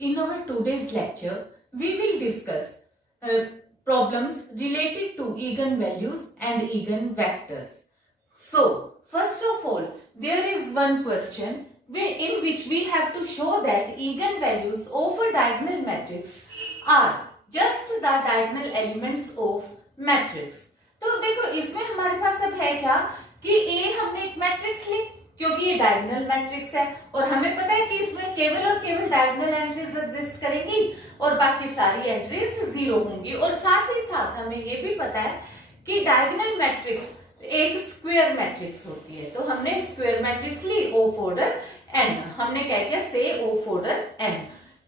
In our today's lecture, we will discuss problems related to eigenvalues and eigenvectors. So, first of all, there is one question in which we have to show that eigenvalues of a diagonal matrix are just the diagonal elements of matrix. तो देखो इसमें हमारे पास अब है क्या कि A हमने एक मैट्रिक्स ली क्योंकि ये डायगोनल मैट्रिक्स है और हमें पता है कि इसमें केवल और केवल डायगोनल एंट्रीज एग्जिस्ट करेंगी और बाकी सारी एंट्रीज जीरो होंगी और साथ ही साथ हमें ये भी पता है कि डायगोनल मैट्रिक्स एक स्क्वायर मैट्रिक्स होती है। तो हमने स्क्वायर मैट्रिक्स ली ऑफ ऑर्डर n, हमने क्या किया से ऑफ ऑर्डर n,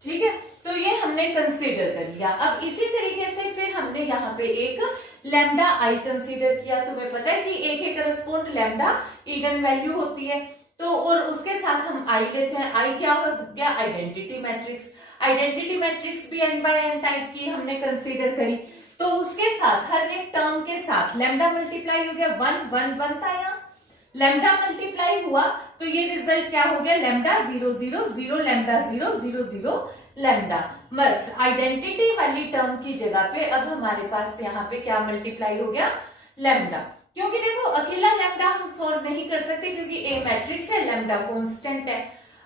ठीक है। तो ये हमने कंसीडर कर लिया। अब इसी तरीके से फिर हमने यहाँ पे एक लैम्डा आई कंसीडर किया। तुम्हें पता है कि ए के करस्पॉन्ड लैम्डा इगन वैल्यू होती है। तो और उसके साथ हम आई लेते हैं। आई क्या हो गया? Identity matrix. आइडेंटिटी मैट्रिक्स भी n बाय n टाइप की हमने कंसीडर करी। तो उसके साथ हर एक टर्म के साथ लैम्डा मल्टीप्लाई हो गया, 1 1 1 था यहाँ। लैम्डा मल्टीप्लाई हुआ तो ये रिजल्ट क्या हो गया? Lambda 0 0 0 lambda 0 0 0 lambda. बस आइडेंटिटी वाली टर्म की जगह पे अब हमारे पास यहाँ पे क्या मल्टीप्लाई हो गया? लैम्डा। क्योंकि देखो अकेला लैम्डा हम सॉल्व नहीं कर सकते क्योंकि ए मैट्रिक्स है, लैम्डा कांस्टेंट है।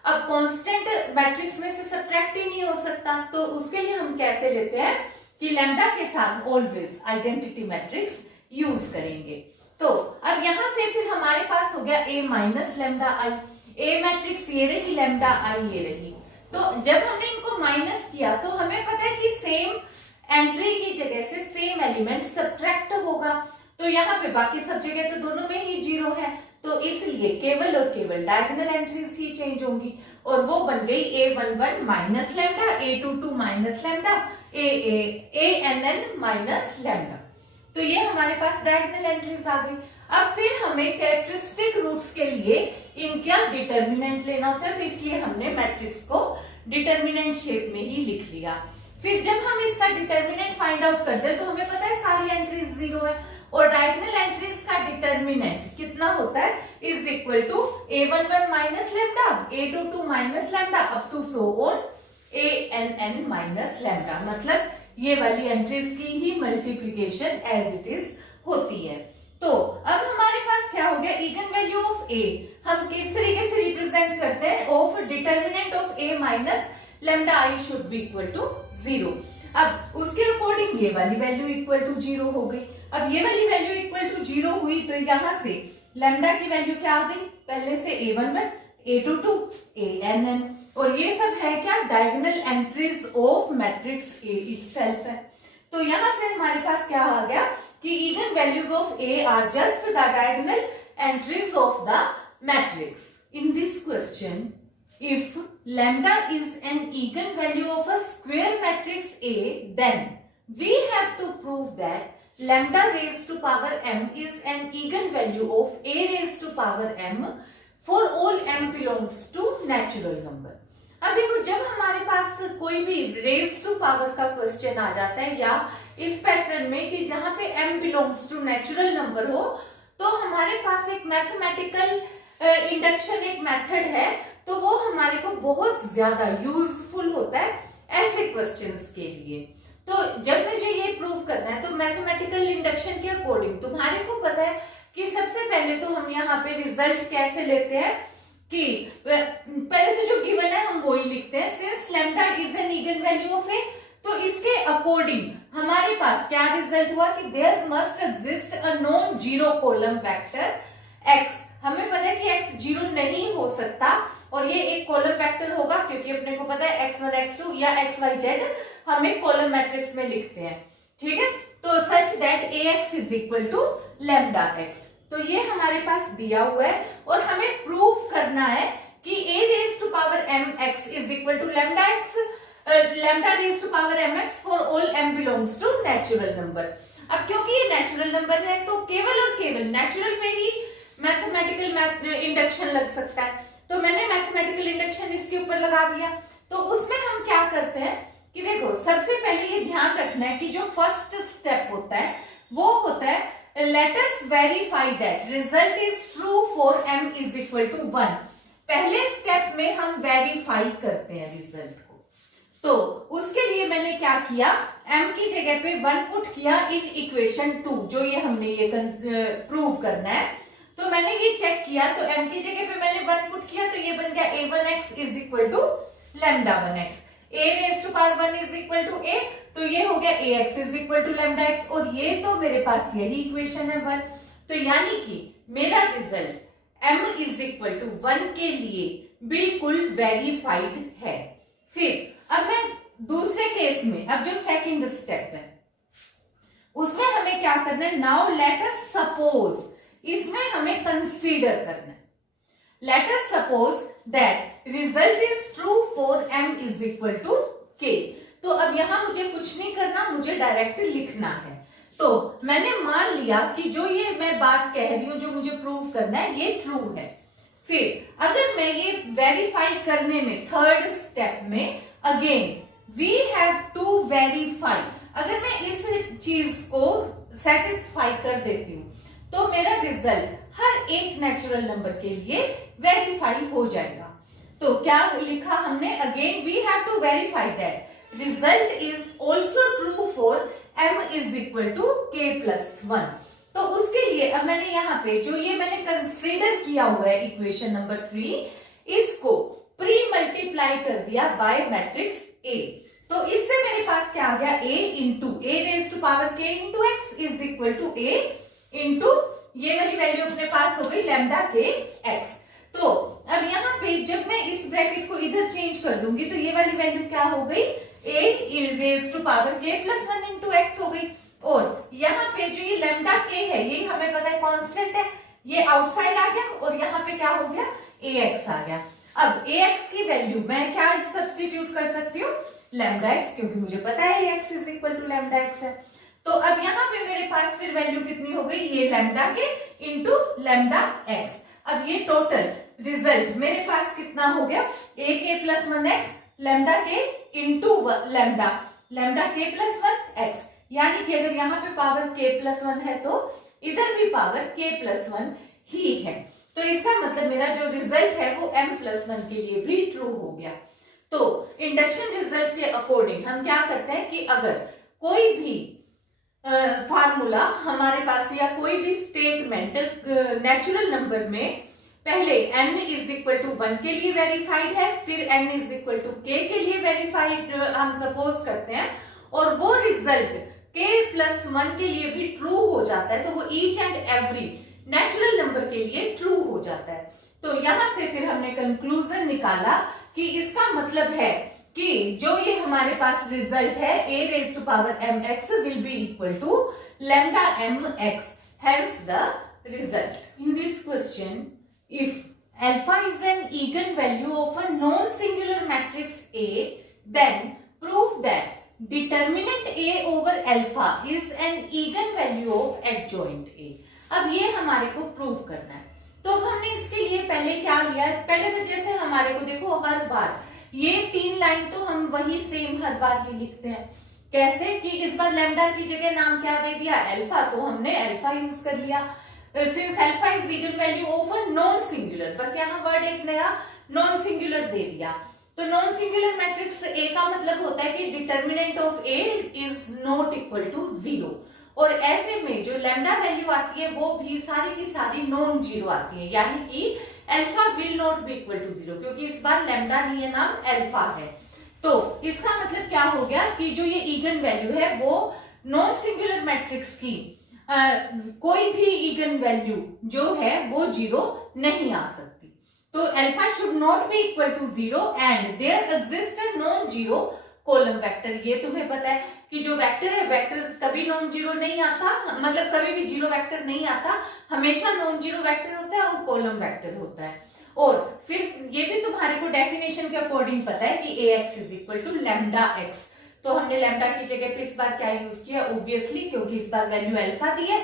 अब कांस्टेंट मैट्रिक्स में से सब्ट्रैक्ट ही नहीं हो सकता, तो उसके लिए हम कैसे लेते हैं कि लैम्डा के साथ ऑलवेज आइडेंटिटी मैट्रिक्स यूज करेंगे। तो अब यहां से फिर हमारे पास हो गया ए माइनस लैम्डा आई। ए मैट्रिक्स ये रही, लैम्डा आई ये रही। तो जब हमने इनको माइनस किया तो हमें पता है कि सेम एंट्री की जगह से सेम एलिमेंट सब्ट्रैक्ट होगा। तो यहाँ पे बाकी सब जगह तो दोनों में ही जीरो है, तो इसलिए केवल और केवल डायगोनल एंट्रीज ही चेंज होंगी और वो बन गई a11 minus lambda, a22 minus lambda, ann minus lambda. तो ये हमारे पास डायगोनल एंट्रीज आ गई। अब फिर हमें कैरेक्टरिस्टिक रूट्स के लिए इनका डिटर्मिनेंट लेना होता है, तो इसलिए हमने मैट्रिक्स को डिटर्मिनेंट शेप में ही लिख लिया। फिर जब हम इसका डिटर्मिनेंट फाइंड आउट करते हैं तो हमें पता है सारी एंट्रीज जीरो है और डायगोनल एंट्रीज का डिटर्मिनेंट कितना होता है? Is equal to a11 minus lambda, a22 minus lambda up to so on ann minus lambda. मतलब ये वाली एंट्रीज की ही मल्टीप्लीकेशन एज इट इज होती है। तो अब हमारे पास क्या हो गया? इगन वैल्यू ऑफ ए हम किस तरीके से रिप्रेजेंट करते हैं? Of determinant of A minus lambda I should be equal to 0। अब उसके अकॉर्डिंग ये वाली वैल्यू इक्वल टू 0 हो गई। अब ये वाली वैल्यू इक्वल टू 0 हुई तो यहां से लैम्डा की वैल्यू क्या आ गई? पहले से a11 a22 ann, और ये सब है क्या? Diagonal entries of matrix A itself है। तो यहां से हमारे पास क्या आ गया कि eigen values of A R just the diagonal entries of the matrix. In this question, if lambda is an eigenvalue of a square matrix A, then we have to prove that lambda raised to power m is an eigenvalue of A raised to power m for all m belongs to natural number। अब देखो जब हमारे पास कोई भी raise to power का question आ जाता है या इस पैटर्न में कि जहां पे m belongs to natural number हो, तो हमारे पास एक मैथमेटिकल इंडक्शन एक मेथड है, तो वो हमारे को बहुत ज्यादा यूजफुल होता है ऐसे क्वेश्चंस के लिए। तो जब मुझे ये प्रूव करना है तो मैथमेटिकल इंडक्शन के अकॉर्डिंग तुम्हारे को पता है कि सबसे पहले तो हम यहाँ पे रिजल्ट कैसे लेते हैं कि पहले तो जो गिवन है हम वो ही लिखते हैं। Since lambda is an eigenvalue of A, तो इसके अकॉर्डिंग हमारे पास क्या रिजल्ट हुआ कि there must exist a non zero column vector x। हमें पता है कि x जीरो नहीं हो सकता और ये एक कॉलम वेक्टर होगा क्योंकि अपने को पता है x1 x2 या xyz हम एक कॉलम मैट्रिक्स में लिखते हैं, ठीक है। तो such that ax is equal to lambda x। तो ये हमारे पास दिया हुआ है और हमें प्रूव करना है कि a raise to power mx is equal to lambda x, lambda raise to power mx for all m belongs to natural number. अब क्योंकि ये नेचुरल नंबर है तो केवल और केवल नेचुरल पे ही मैथमेटिकल इंडक्शन लग सकता है, तो मैंने मैथमेटिकल इंडक्शन इसके ऊपर लगा दिया। तो उसमें हम क्या करते हैं कि देखो सबसे पहले ये ध्यान रखना है कि जो फर्स्ट स्टेप होता है वो होता है let us verify that result is true for m is equal to 1। पहले स्टेप में हम वेरीफाई करते हैं रिजल्ट को। तो उसके लिए मैंने क्या किया, m की जगह पे 1 पुट किया इन इक्वेशन 2, जो ये हमने ये प्रूव करना है। तो मैंने ये चेक किया, तो m की जगह पे मैंने 1 पुट किया, तो ये बन गया a1x is equal to lambda 1x, a raise to power 1 is equal to a, तो ये हो गया ax is equal to lambda x, और ये तो मेरे पास यही इक्वेशन है 1। तो यानी कि मेरा result m is equal to 1 के लिए बिल्कुल वेरीफाइड है। फिर अब मैं दूसरे केस में, अब जो सेकंड स्टेप है उसमें हमें क्या करना है, नाउ लेट अस सपोज, इसमें हमें कंसीडर करना है, let us suppose that result is true for m is equal to k। तो अब यहां मुझे कुछ नहीं करना, मुझे डायरेक्ट लिखना है। तो मैंने मान लिया कि जो ये मैं बात कह रही हूं, जो मुझे प्रूव करना है, ये ट्रू है। फिर अगर मैं ये वेरीफाई करने में थर्ड स्टेप में again we have to verify, अगर मैं इस चीज को सेटिस्फाई कर देती हूं तो मेरा रिजल्ट हर एक नेचुरल नंबर के लिए वेरीफाई हो जाएगा। तो क्या लिखा हमने, again we have to verify that result is also true for m is equal to k plus 1। तो उसके लिए अब मैंने यहाँ पे जो ये मैंने कंसीडर किया हुआ है इक्वेशन नंबर 3, इसको प्री मल्टीप्लाई कर दिया बाय मैट्रिक्स A। तो इससे मेरे पास क्या आ गया, a into a raise to power k into x is equal to a into ये वाली वैल्यू अपने पास हो गई लैम्डा k x। तो अब यहाँ पे जब मैं इस ब्रैकेट को इधर चेंज कर दूंगी तो ये वाली वैल्यू क्या हो गई, a raise to power k plus 1 into x हो गई। और यहाँ पे जो ये लैम्डा k है, ये हमें पता है कांस्टेंट है, ये आउटसाइड आ गया, और यहाँ पे क्या हो गया, ax आ गया। अब ax की वैल्यू मैं क्या सब्स्टिट्यूट कर सकती हूँ, लैम्डा x, क्योंकि मुझे पता है ax is equal to lambda x है। तो अब यहाँ पे मेरे पास फिर वैल्यू कितनी हो गई, ये lambda k into lambda x। अब ये टोटल रिजल्ट मेरे पास कितना हो गया, a k plus 1x lambda k into lambda k plus 1x, यानी कि अगर यहाँ पे पावर k प्लस 1 है तो इधर भी पावर k प्लस 1 ही है। तो इसका मतलब मेरा जो रिजल्ट है वो m प्लस 1 के लिए भी ट्रू हो गया। तो इंडक्शन रिजल्ट के अकॉर्डिंग हम क्या करते हैं कि अगर कोई भी फार्मूला हमारे पास या कोई भी स्टेटमेंट नेचुरल नंबर में पहले n इज इक्वल टू 1 के लिए वेरीफाइड है, फिर n is equal to k के लिए वेरीफाइड हम सपोज करते हैं, और वो रिजल्ट k प्लस 1 के लिए भी ट्रू हो जाता है, तो वो each and every natural number के लिए ट्रू हो जाता है। तो यहां से फिर हमने कंक्लूजन निकाला कि इसका मतलब है कि जो ये हमारे पास रिजल्ट है a raise to power mx will be equal to lambda mx, hence the result. In this question, if alpha is an eigenvalue of a non-singular matrix A, then prove that determinant A over alpha is an eigenvalue of adjoint A। अब ये हमारे को prove करना है। तो अब हमने इसके लिए पहले क्या लिया है, पहले तो जैसे हमारे को देखो हर बार ये 3 लाइन तो हम वही सेम हर बार ही लिखते हैं। कैसे कि इस बार लैम्डा की जगह नाम क्या दे दिया, अल्फा, तो हमने अल्फा यूज कर लिया। Since alpha is eigen value of a non singular, बस यहाँ वर्ड एक नया नॉन सिंगुलर दे दिया। तो नॉन सिंगुलर मैट्रिक्स ए का मतलब होता है कि determinant of A is not equal to 0, और ऐसे में जो लैम्डा वैल्यू आती है वो भी सारी की सारी नॉन जीरो आती है, यानी कि alpha will not be equal to 0, क्योंकि इस बार लैम्डा नहीं है, नाम अल्फा है। तो इसका मतलब क्या हो गया कि जो ये इगन वैल्यू है वो नॉन सिंगुलर मैट्रिक्स की कोई भी इगन वैल्यू जो है वो 0 नहीं आ सकती। तो alpha should not be equal to 0 and there exist a non zero column vector. ये तुम्हें पता है कि जो वेक्टर है, वेक्टर कभी नॉन जीरो नहीं आता, मतलब कभी भी जीरो वेक्टर नहीं आता, हमेशा नॉन जीरो वेक्टर होता है और कॉलम वेक्टर होता है। और फिर ये भी तुम्हारे को डेफिनेशन के अकॉर्डिंग पता है कि ax is equal to lambda x। तो हमने लैम्डा की जगह पे इस बार क्या यूज किया, ऑब्वियसली क्योंकि इस बार वैल्यू अल्फा दी है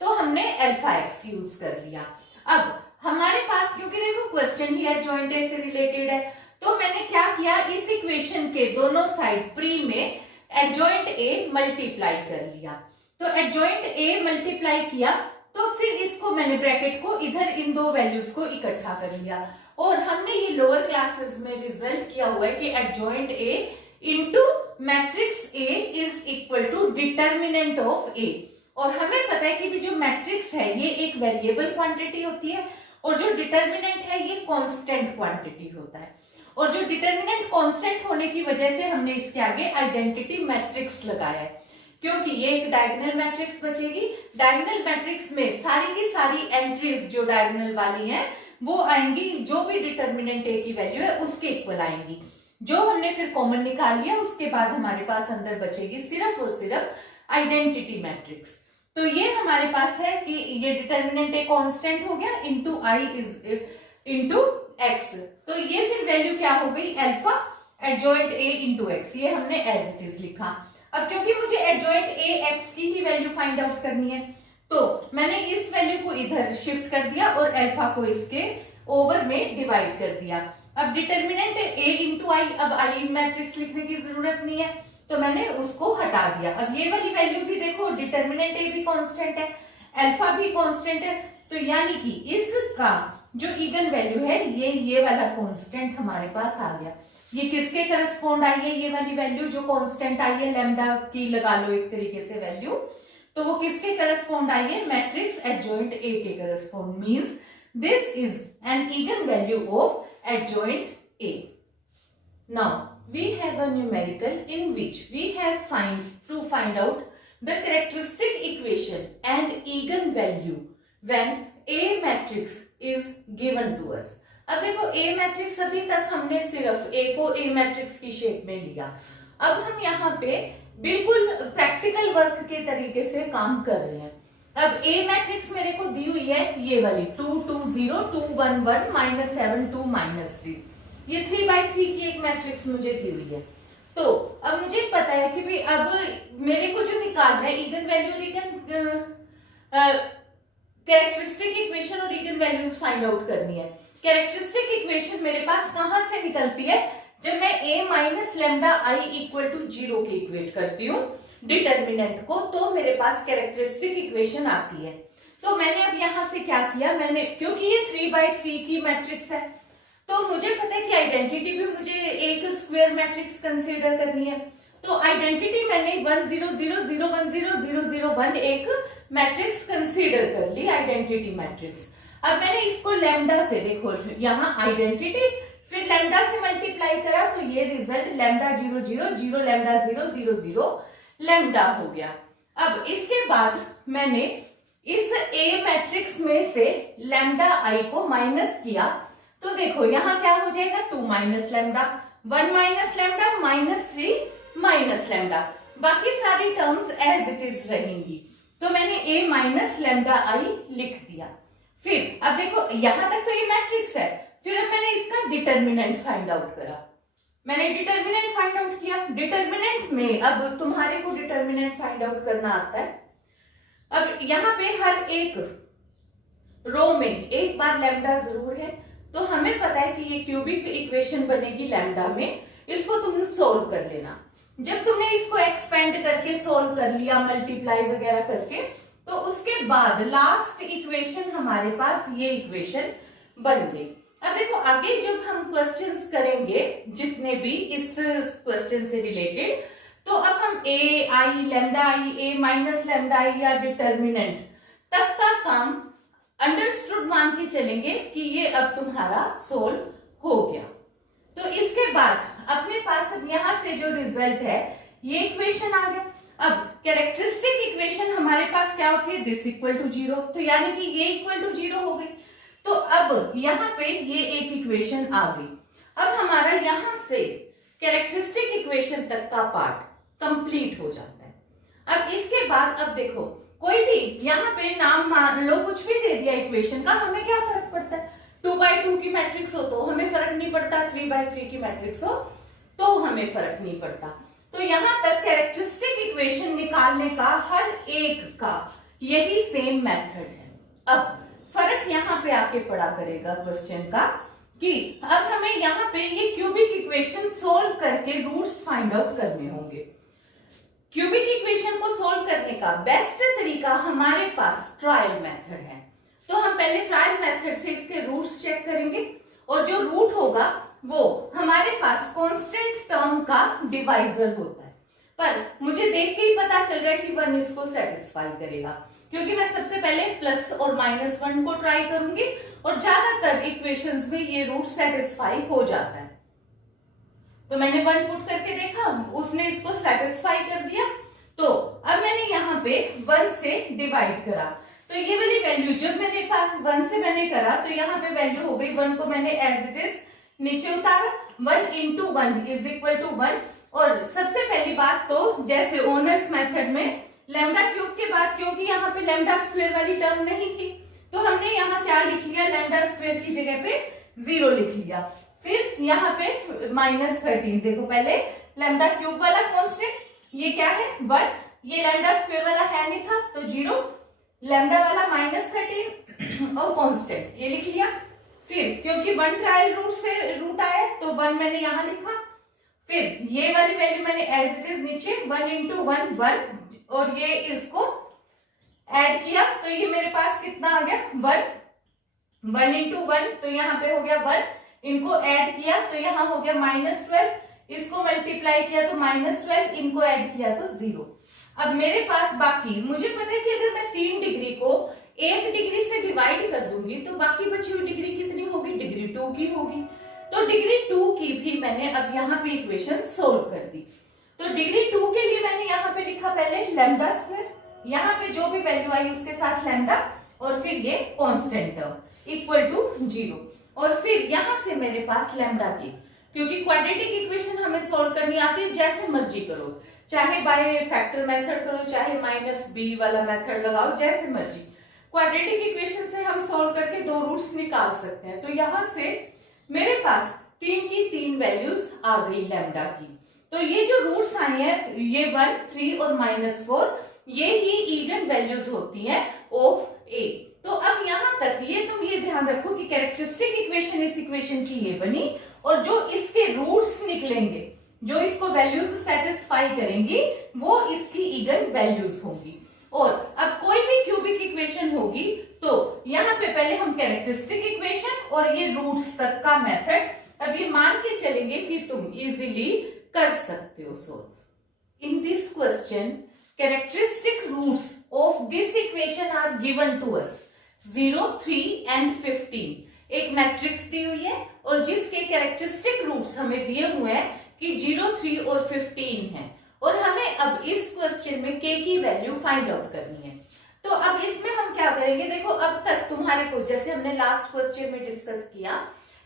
तो हमने अल्फा x यूज कर लिया। अब हमारे पास क्योंकि देखो क्वेश्चन ही एडजॉइंट ए से रिलेटेड है, तो मैंने क्या किया, इस इक्वेशन के दोनों साइड प्री में एडजॉइंट ए मल्टीप्लाई कर लिया। तो एडजॉइंट ए मल्टीप्लाई किया तो फिर इसको मैंने ब्रैकेट को इधर इन दो वैल्यूज को इकट्ठा कर लिया, और हमने ये लोअर क्लासेस में रिजल्ट किया हुआ है कि adjoint A into matrix A is equal to determinant of A. और हमें पता है कि भी जो मैट्रिक्स है ये एक वेरिएबल क्वांटिटी होती है और जो डिटर्मिनेंट है ये कांस्टेंट क्वांटिटी होता है। और जो डिटर्मिनेंट कांस्टेंट होने की वजह से हमने इसके आगे आइडेंटिटी मैट्रिक्स लगाया है, क्योंकि ये एक डायगोनल मैट्रिक्स बचेगी। डायगोनल मैट्रिक्स में सारी की सारी एंट्रीज जो डायगोनल वाली हैं वो आएंगी, जो भी डिटर्मिनेंट ए की वैल्यू है उसके इक्वल आएंगी। जो हमने फिर कॉमन निकाल लिया उसके बाद हमारे पास अंदर बचेगी सिर्फ और सिर्फ आइडेंटिटी मैट्रिक्स। तो ये हमारे पास है कि ये डिटर्मिनेंट ए कांस्टेंट हो गया into I is into x. तो ये फिर वैल्यू क्या हो गई, alpha adjoint A into x, ये हमने एज इट इज लिखा। अब क्योंकि मुझे एडजॉइंट ए एक्स की ही वैल्यू फाइंड आउट करनी है तो मैंने इस वैल्यू को इधर शिफ्ट कर दिया और अल्फा को इसके ओवर में डिवाइड कर दिया। अब डिटर्मिनेंट ए इंटू आई, अब आई मैट्रिक्स लिखने की जरूरत नहीं है तो मैंने उसको हटा दिया। अब ये वाली वैल्यू भी देखो, डिटर्मिनेंट ए भी कांस्टेंट है, अल्फा भी कांस्टेंट है, तो यानी कि इसका जो इगन वैल्यू है ये वाला कांस्टेंट हमारे पास आ गया। ये किसके करस्पॉन्ड आई है, ये वाली वैल्यू जो कांस्टेंट आई है लैम्डा की, लगा लो एक तरीके से वैल्यू, तो वो किसके करस्पॉन्ड आई है, मैट्रिक्स एडजॉइंट ए के correspond. Means this is an eigenvalue of adjoint A. Now we have a numerical in which we have to find out the characteristic equation and eigenvalue when A matrix is given to us. अब देखो A matrix अभी तक हमने सिर्फ A को A matrix की shape में लिया। अब हम यहाँ पे बिल्कुल प्रैक्टिकल वर्क के तरीके से काम कर रहे हैं। अब A मैट्रिक्स मेरे को दी हुई है ये वाली 2 2 0 2 1 1 -7 2 -3, ये 3/3 की एक मैट्रिक्स मुझे दी हुई है। तो अब मुझे पता है कि भाई अब मेरे को जो निकालना है eigen value, eigen characteristic equation और इगन वैल्यूज फाइंड आउट करनी है। कैरेक्टरिस्टिक इक्वेशन मेरे पास कहां से निकलती है, जब मैं a minus lambda I equal to 0 के इक्वेट करती हूँ डिटर्मिनेंट को, तो मेरे पास कैरेक्टरिस्टिक इक्वेशन आती है। तो मैंने अब यहां से क्या किया, मैंने क्योंकि ये 3/3 की मैट्रिक्स है तो मुझे पता है कि आइडेंटिटी भी मुझे एक स्क्वायर मैट्रिक्स कंसीडर करनी है। तो आइडेंटिटी मैंने 1 0 0 0 1 0 0 0 1 एक मैट्रिक्स कंसीडर कर ली, आइडेंटिटी मैट्रिक्स। अब मैंने इसको लैम्डा से, देखो यहाँ आइडेंटिटी फिर लैम्डा से मल्टीप्लाई करा तो ये रिजल्ट लैम्डा 0 0 0 लैम्डा 0 0 0 लैम्डा हो गया। अब इसके बाद मैंने इस ए मैट्रिक्स में से लैम्डा आई को माइनस किया तो देखो यहाँ क्या हो जाएगा, 2 minus lambda, 1 minus lambda, -3 minus lambda, बाकी सारी टर्म्स एज इट इज रहेंगी। तो मैंने a माइनस लैम्डा आई लिख दिया। फिर अब देखो यहां तक तो ये मैट्रिक्स है, फिर अब मैंने इसका डिटर्मिनेंट फाइंड आउट करा। मैंने डिटर्मिनेंट फाइंड आउट किया। डिटर्मिनेंट में अब तुम्हारे को डिटर्मिनेंट फाइंड आउट करना आता है। अब यहाँ पे हर एक रो में एक बार लैम्डा जरूर है, तो हमें पता है कि ये क्यूबिक इक्वेशन बनेगी लैम्डा में, इसको तुम सोल्व कर लेना। जब तुमने इसको एक्सपेंड करके सोल्व कर लिया मल्टीप्लाई वगैरह करके, तो उसके बाद लास्ट इक्वेशन हमारे पास ये इक्वेशन बन गई। अब देखो आगे जब हम क्वेश्चंस करेंगे जितने भी इस क्वेश्चन से रिलेटेड, तो अब हम ए आई लैम्डा आई ए माइनस लैम्डा आई या डिटर्मिनेंट तक का काम अंडरस्टूड मान के चलेंगे कि ये अब तुम्हारा सोल्व हो गया। तो इसके बाद अपने पास अब यहां से जो रिजल्ट है ये इक्वेशन आ गया। अब कैरेक्टरिस्टिक इक्वेशन हमारे पास क्या होती है, दिस इक्वल टू 0, तो यानी कि ये इक्वल टू 0 हो गई। तो अब यहाँ पे ये एक इक्वेशन आ गई। अब हमारा यहां से कैरेक्टरिस्टिक इक्वेशन तक का पार्ट कंप्लीट हो जाता है। अब इसके बाद अब देखो कोई भी यहाँ पे नाम मान लो, कुछ भी दे दिया इक्वेशन का, हमें क्या फर्क पड़ता है, 2/2 की मैट्रिक्स हो तो हमें फर्क नहीं पड़ता, 3/3 की मैट्रिक्स हो तो हमें फर्क नहीं पड़ता। तो यहाँ तक कैरेक्टरिस्टिक इक्वेशन निकालने का हर एक का यही सेम मेथड है। अब फर्क यहाँ पे आके पड़ा करेगा क्वेश्चन का कि अब हमें यहाँ पे ये क्यूबिक इक्वेशन सोल्व करके रूट्स फाइंड आउट करने होंगे। क्यूबिक इक्वेशन को सोल्व करने का बेस्ट तरीका हमारे पास ट्रायल मेथड है। तो हम पहले ट्रायल मेथड से इसके रूट्स चेक करेंगे और जो रूट होगा वो हमारे पास कांस्टेंट टर्म का डिवाइजर होता है। पर मुझे देख के ही पता चल रहा है कि 1 इसको सेटिस्फाई करेगा, क्योंकि मैं सबसे पहले प्लस और -1 को ट्राई करूंगी और ज्यादातर इक्वेशंस में ये रूट सेटिस्फाई हो जाता है। तो मैंने 1 पुट करके देखा, उसने इसको सेटिस्फाई कर दिया। तो अब मैंने यहाँ पे 1 से डिवाइड करा, तो ये वाली वैल्यू जब मेरे पास 1 से मैंने करा तो यहाँ पे वैल्यू हो गई 1 को मैंने एज इट इज नीचे उतारा, 1 इंटू 1 इज इक्वल टू 1। और सबसे पहली बात तो जैसे ओनर्स मेथड में लैम्डा क्यूब के बाद, क्योंकि यहाँ पे लैम्डा स्क्वायर वाली टर्म नहीं थी, तो हमने यहाँ क्या लिख लिया, लैम्डा स्क्वायर की जगह पे 0 लिख लिया। फिर यहाँ पे -13, देखो पहले लैम्डा क्यूब वाला कांस्टेंट, ये क्या है 1, ये लैम्डा स्क्वायर वाला है नहीं था तो 0, लैम्डा वाला -13 और कांस्टेंट ये लिख लिया। फिर क्योंकि 1 ट्रायल रूट से रूट आया तो 1 मैंने यहाँ लिखा। फिर ये वाली वैल्यू मैंने एज इट इज नीचे 1 इंटू 1 1, और ये इसको ऐड किया तो ये मेरे पास कितना आ गया 1, 1 इंटू 1 तो यहाँ पे हो गया 1, इनको ऐड किया तो यहाँ हो गया -12, इसको मल्टीप्लाई किया तो -12, इनको ऐड किया तो 0। अब मेरे पास बाकी, मुझे पता है कि अगर मैं 3 डिग्री को 1 डिग्री से डिवाइड कर दूंगी तो बाकी बची हुई डिग्री कितनी होगी, डिग्री 2 की होगी। तो डिग्री 2 की भी मैंने अब यहाँ पे इक्वेशन सोल्व कर दी। तो डिग्री 2 के लिए मैंने यहाँ पे लिखा पहले लैम्डा स्क्वायर, यहाँ पे जो भी वैल्यू आई उसके साथ लैम्डा, और फिर ये कांस्टेंट टर्म इक्वल टू 0। और फिर यहाँ से मेरे पास लैम्डा की, क्योंकि क्वाड्रेटिक इक्वेशन हमें सोल्व करनी आती है, जैसे मर्जी करो, चाहे बाय फैक्टर मेथड करो, चाहे -b वाला मेथड लगाओ, जैसे मर्जी। क्वाड्रेटिक इक्वेशन से हम सोल्व करके 2 रूट्स निकाल सकते हैं। तो यहाँ से मेरे पास 3 की 3 वैल्यूज आ गई लैम्डा की। तो ये जो रूट्स आए हैं, ये 1, 3 और -4, ये ही ईगन वैल्यूज होती हैं ऑफ ए। तो अब यहाँ तक ये तुम ये ध्यान रखो कि कैरेक्टरिस्टिक इक्वेशन इस इक्वेशन की ये बनी, और जो इसके रूट्स निकलेंगे, जो इसको वैल्यूज सेटिस्फाई करेंगी, वो इसकी ईगन वैल्यूज होंगी। और अब कोई भी क्यूबिक इक्वेशन होगी तो यहाँ पे पहले हम कैरेक्टरिस्टिक इक्वेशन और ये रूट्स तक का मेथड अब ये मान के चलेंगे कि तुम इजीली कर सकते हो solve. In this question characteristic roots of this equation are given to us 0, 3 and 15। एक मैट्रिक्स दी हुई है और जिसके कैरेक्टरिस्टिक रूट्स हमें दिए हुए हैं कि 0, 3 और 15 है, और हमें अब इस क्वेश्चन में k की वैल्यू फाइंड आउट करनी है। तो अब इसमें हम क्या करेंगे, देखो अब तक तुम्हारे को जैसे हमने लास्ट क्वेश्चन में डिस्कस किया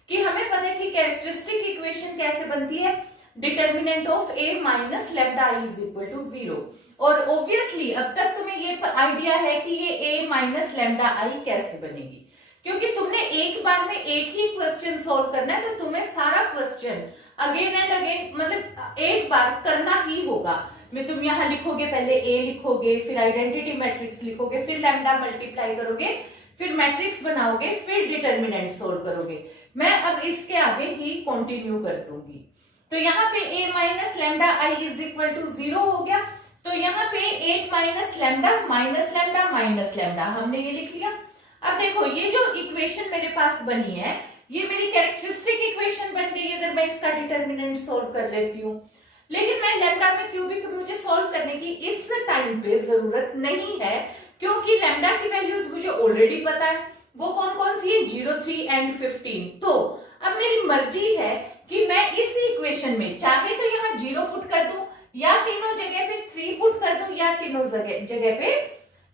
कि हमें पता है कि कैरेक्टरिस्टिक इक्वेशन कैसे बनती है, determinant of a minus lambda i is equal to 0। और ऑब्वियसली अब तक तुम्हें ये आइडिया है कि ये a माइनस लैम्डा i कैसे बनेगी, क्योंकि तुमने एक बार में एक ही क्वेश्चन सॉल्व करना है, तो तुम्हें सारा क्वेश्चन अगेन एंड अगेन मतलब एक बार करना ही होगा। मैं तुम यहाँ लिखोगे, पहले a लिखोगे, फिर आइडेंटिटी मैट्रिक्स लिखोगे, फिर लैम्डा मल्टीप्लाई करोगे, फिर मैट्रिक्स बनाओगे, फिर डिटर्मिनेंट सोल्व करोगे। मैं अब इसके आगे ही कंटिन्यू कर दूंगी। तो यहाँ पे a minus lambda i is equal to 0 हो गया। तो यहाँ पे 8 माइनस लैम्डा माइनस लैम्डा हमने ये लिख लिया। अब देखो ये जो इक्वेशन मेरे पास बनी है, ये मेरी कैरेक्टरिस्टिक इक्वेशन बन गई अगर मैं इसका डिटर्मिनेंट सोल्व कर लेती हूँ। लेकिन मैं लैम्डा में क्यूबिक मुझे सोल्व करने की इस टाइम पे जरूरत नहीं है, क्योंकि लैम्डा की वैल्यूज मुझे ऑलरेडी पता है। वो कौन कौन सी है, 0, 3 एंड 15। तो अब मेरी मर्जी है कि मैं इस इक्वेशन में चाहे तो यहाँ 0 पुट कर दूं, या तीनों जगह पे 3 पुट कर दूं, या तीनों जगह पे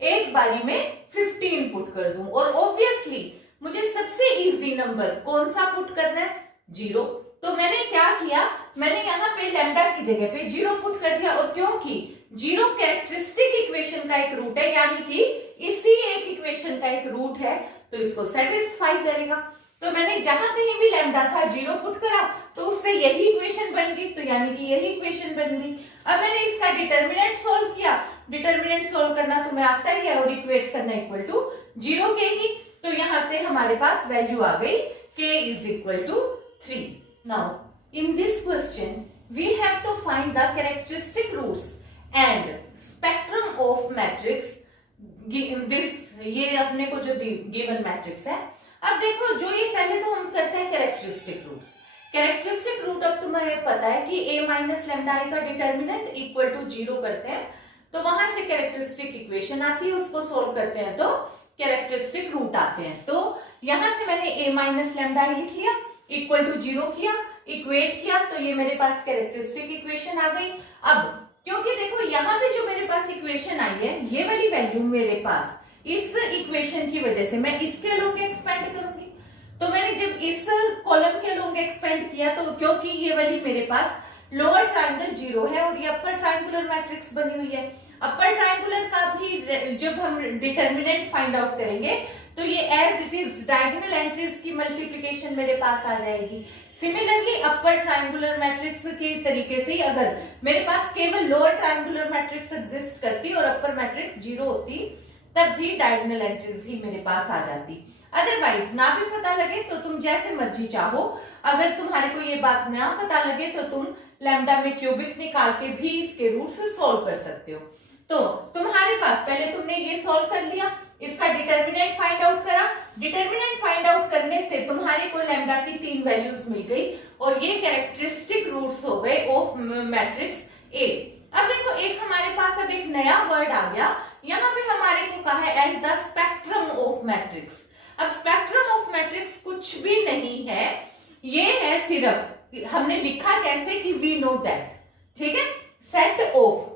एक बारी में 15 पुट कर दूं। और ऑब्वियसली मुझे सबसे इजी नंबर कौन सा पुट करना है, 0। तो मैंने क्या किया, मैंने यहाँ पे लैम्डा की जगह पे 0 पुट कर दिया। और क्योंकि 0 कैरेक्टरिस्टिक इक्वेशन का एक रूट है, यानी कि इसी एक इक्वेशन का एक रूट है, तो इसको सेटिस्फाई करेगा। तो मैंने जहां कहीं भी लैम्डा था 0 पुट करा, तो उससे यही इक्वेशन बन गई, तो यानी कि यही इक्वेशन बन गई। अब मैंने इसका डिटर्मिनेंट सोल्व किया। डिटर्मिनेंट सोल्व करना तुम्हें आता ही है, और इक्वेट करना इक्वल टू 0 के ही। तो यहां से हमारे पास वैल्यू आ गई k is equal to 3। Now in this question we have to find the characteristic roots and spectrum of matrix this, ये अपने को जो गिवन मैट्रिक्स है। अब देखो जो ये पहले तो हम करते हैं कैरेक्टरिस्टिक रूट्स। कैरेक्टरिस्टिक रूट अब तुम्हें पता है कि a माइनस लेमडा आई का डिटर्मिनेंट इक्वल टू 0 करते हैं तो वहां से कैरेक्टरिस्टिक इक्वेशन आती है, उसको सोल्व करते हैं तो कैरेक्टरिस्टिक रूट आते हैं। तो यहां से मैंने a माइनस लेमडा आई लिख लिया, इक्वल टू 0 किया, इक्वेट किया, तो ये मेरे पास कैरेक्टरिस्टिक इक्वेशन आ गई। अब क्योंकि देखो यहाँ पे जो मेरे पास इक्वेशन आई है, ये वाली वैल्यू मेरे पास इस इक्वेशन की वजह से मैं इसके अलोंग एक्सपेंड करूंगी। तो मैंने जब इस कॉलम के अलोंग एक्सपेंड किया तो क्योंकि ये वाली मेरे पास लोअर ट्रायंगल 0 है और ये अपर ट्रायंगुलर मैट्रिक्स बनी हुई है, अपर ट्रायंगुलर का भी जब हम डिटर्मिनेंट फाइंड आउट करेंगे तो ये as it is diagonal entries की मल्टीप्लिकेशन मेरे पास आ जाएगी। सिमिलरली अपर ट्रायंगुलर मैट्रिक्स के तरीके से अगर मेरे पास केवल लोअर ट्रायंगुलर मैट्रिक्स एग्जिस्ट करती और अपर मैट्रिक्स 0 होती तब भी डायगोनल एंट्रीज ही मेरे पास आ जाती। अदरवाइज ना भी पता लगे तो तुम जैसे मर्जी चाहो, अगर तुम्हारे को ये बात ना पता लगे तो तुम लैम्डा में क्यूबिक निकाल के भी इसके रूट से सोल्व कर सकते हो। तो तुम्हारे पास पहले तुमने ये सोल्व कर लिया, इसका डिटर्मिनेंट फाइंड आउट करा, डिटर्मिनेंट फाइंड आउट करने से तुम्हारे को लैम्डा की 3 वैल्यूज मिल गई और ये कैरेक्टरिस्टिक रूट्स हो गए ऑफ मैट्रिक्स ए। अब देखो एक हमारे पास अब एक नया वर्ड आ गया, यहाँ पे हमारे को कहा है at the spectrum of matrix. अब स्पेक्ट्रम ऑफ मैट्रिक्स कुछ भी नहीं है, ये है सिर्फ हमने लिखा कैसे कि वी नो दैट, ठीक है, set of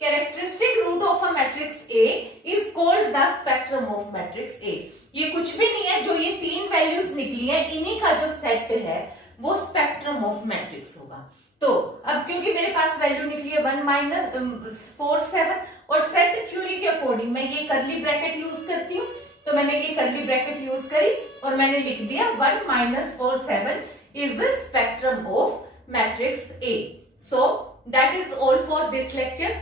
characteristic root of a matrix A is called the spectrum of matrix A. ये कुछ भी नहीं है, जो ये 3 वैल्यूज निकली है इन्हीं का जो सेट है वो स्पेक्ट्रम ऑफ मैट्रिक्स होगा। तो अब क्योंकि मेरे पास वैल्यू निकली है 1 माइनस 4 7 और सेट थ्योरी के अकॉर्डिंग मैं ये करली ब्रैकेट यूज करती हूँ, तो मैंने ये करली ब्रैकेट यूज करी और मैंने लिख दिया 1 minus 4 7 is the spectrum of matrix A. So that is all for this lecture.